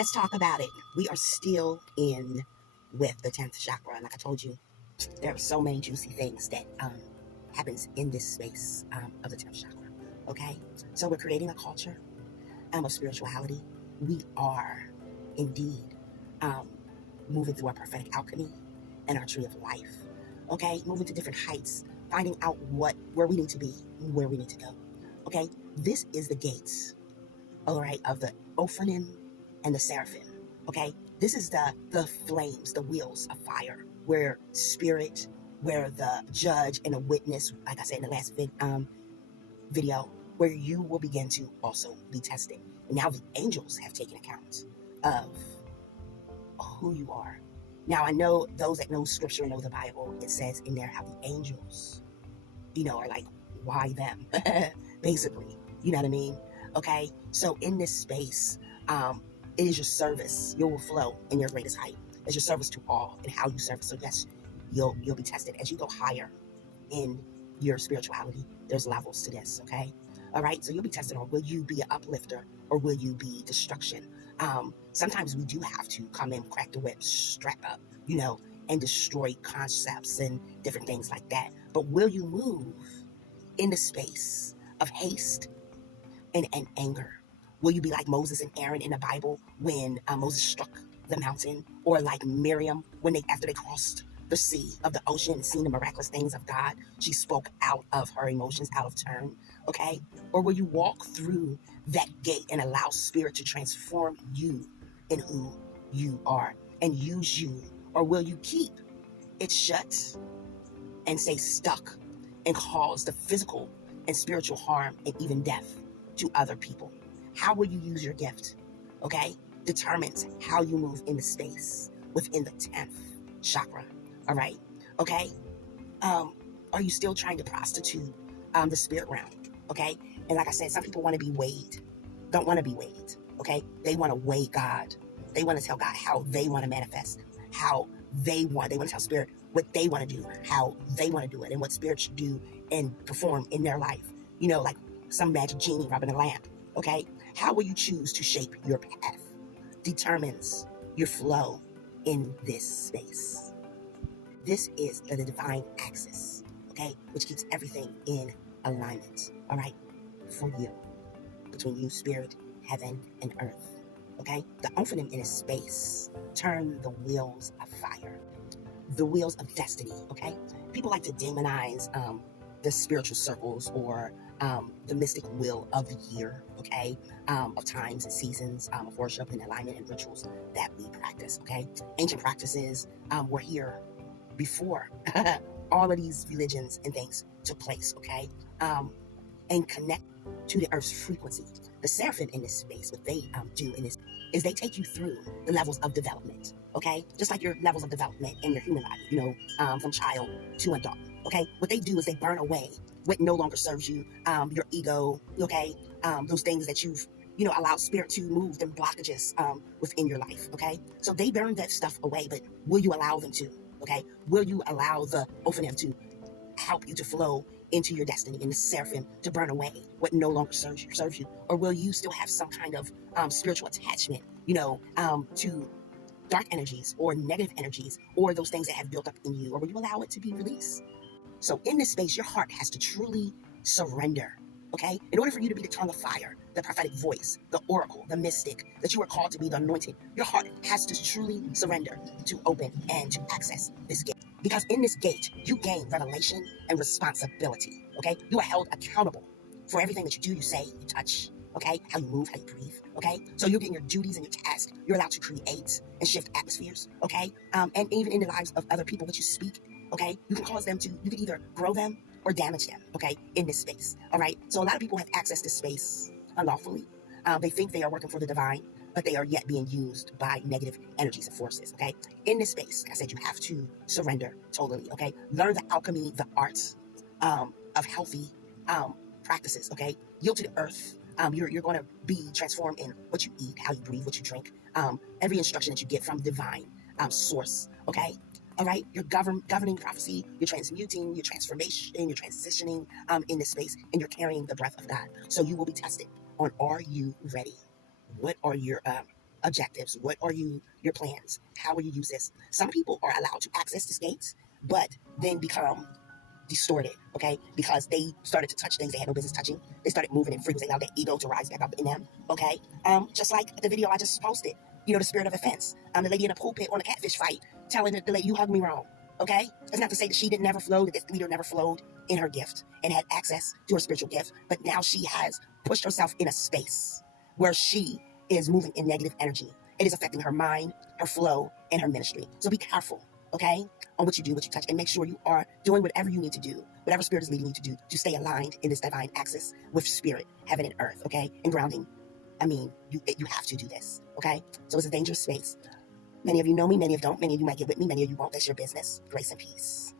let's talk about it. We are still in with the 10th chakra. And like I told you, there are so many juicy things that happens in this space of the 10th chakra. Okay? So we're creating a culture of spirituality. We are indeed moving through our prophetic alchemy and our tree of life. Okay? Moving to different heights, finding out where we need to be, where we need to go. Okay? This is the gates, all right, of the Ophanim and the Seraphim. Okay? This is the flames, the wheels of fire, where spirit, where the judge and the witness, like I said in the last video, where you will begin to also be tested. And now the angels have taken account of who you are. Now, I know those that know scripture and know the Bible, it says in there how the angels, are like, why them? Basically, you know what I mean? Okay, so in this space, it is your service. You will flow in your greatest height. It's your service to all and how you serve. So yes, you'll be tested as you go higher in your spirituality. There's levels to this, okay? All right, so you'll be tested on, will you be an uplifter or will you be destruction? Sometimes we do have to come in, crack the whip, strap up, and destroy concepts and different things like that. But will you move in the space of haste and anger? Will you be like Moses and Aaron in the Bible when Moses struck the mountain, or like Miriam when after they crossed the sea of the ocean and seen the miraculous things of God, she spoke out of her emotions, out of turn, okay? Or will you walk through that gate and allow spirit to transform you in who you are and use you? Or will you keep it shut and stay stuck and cause the physical and spiritual harm and even death to other people? How will you use your gift, okay? Determines how you move in the space within the 10th chakra, all right? Okay? Are you still trying to prostitute the spirit realm, okay? And like I said, some people want to be weighed, don't want to be weighed, okay? They want to weigh God. They want to tell God how they want to manifest, how they want to tell spirit what they want to do, how they want to do it, and what spirit should do and perform in their life. Like some magic genie rubbing a lamp, okay? How will you choose to shape your path determines your flow in this space. This is the divine axis, okay, which keeps everything in alignment, all right, for you, between you, spirit, heaven, and earth, okay? The Ophanim in a space turn the wheels of fire, the wheels of destiny, okay? People like to demonize the spiritual circles or the mystic wheel of the year, okay, of times and seasons of worship and alignment and rituals that we practice, okay? Ancient practices were here before all of these religions and things took place, okay? And connect to the earth's frequency. The seraphim in this space, what they do in this is they take you through the levels of development, okay? Just like your levels of development in your human body, from child to adult, okay? What they do is they burn away what no longer serves you, your ego, okay? Those things that you've, allowed spirit to move, them blockages within your life, okay? So they burn that stuff away, but will you allow them to, okay? Will you allow the Ophanim to help you to flow into your destiny and the seraphim to burn away what no longer serves you? Or will you still have some kind of spiritual attachment, to dark energies or negative energies or those things that have built up in you? Or will you allow it to be released? So in this space, your heart has to truly surrender, okay? In order for you to be the tongue of fire, the prophetic voice, the oracle, the mystic, that you are called to be the anointed, your heart has to truly surrender to open and to access this gate. Because in this gate, you gain revelation and responsibility, okay? You are held accountable for everything that you do, you say, you touch, okay? How you move, how you breathe, okay? So you're getting your duties and your tasks. You're allowed to create and shift atmospheres, okay? And even in the lives of other people that you speak, okay? You can cause them to, you can either grow them or damage them, okay? In this space, all right? So a lot of people have access to space unlawfully. They think they are working for the divine, but they are yet being used by negative energies and forces, okay? In this space, like I said, you have to surrender totally, okay? Learn the alchemy, the arts of healthy practices, okay? Yield to the earth. You're going to be transformed in what you eat, how you breathe, what you drink, every instruction that you get from divine source, okay? All right, you're governing prophecy, you're transmuting, you're transformation, you're transitioning in this space, and you're carrying the breath of God. So you will be tested on, are you ready? What are your objectives? What are your plans? How will you use this? Some people are allowed to access the gates, but then become distorted, okay? Because they started to touch things they had no business touching. They started moving in frequency, allowed their ego to rise back up in them, okay? Just like the video I just posted, the spirit of offense. The lady in the pulpit on a catfish fight, telling the lady, you hugged me wrong, okay? It's not to say that she didn't never flow, that this leader never flowed in her gift and had access to her spiritual gift, but now she has pushed herself in a space where she is moving in negative energy. It is affecting her mind, her flow, and her ministry. So be careful, okay, on what you do, what you touch, and make sure you are doing whatever you need to do, whatever spirit is leading you to do, to stay aligned in this divine axis with spirit, heaven, and earth, okay? And grounding. I mean, you have to do this, okay? So it's a dangerous space. Many of you know me, many of you don't. Many of you might get with me, many of you won't. That's your business. Grace and peace.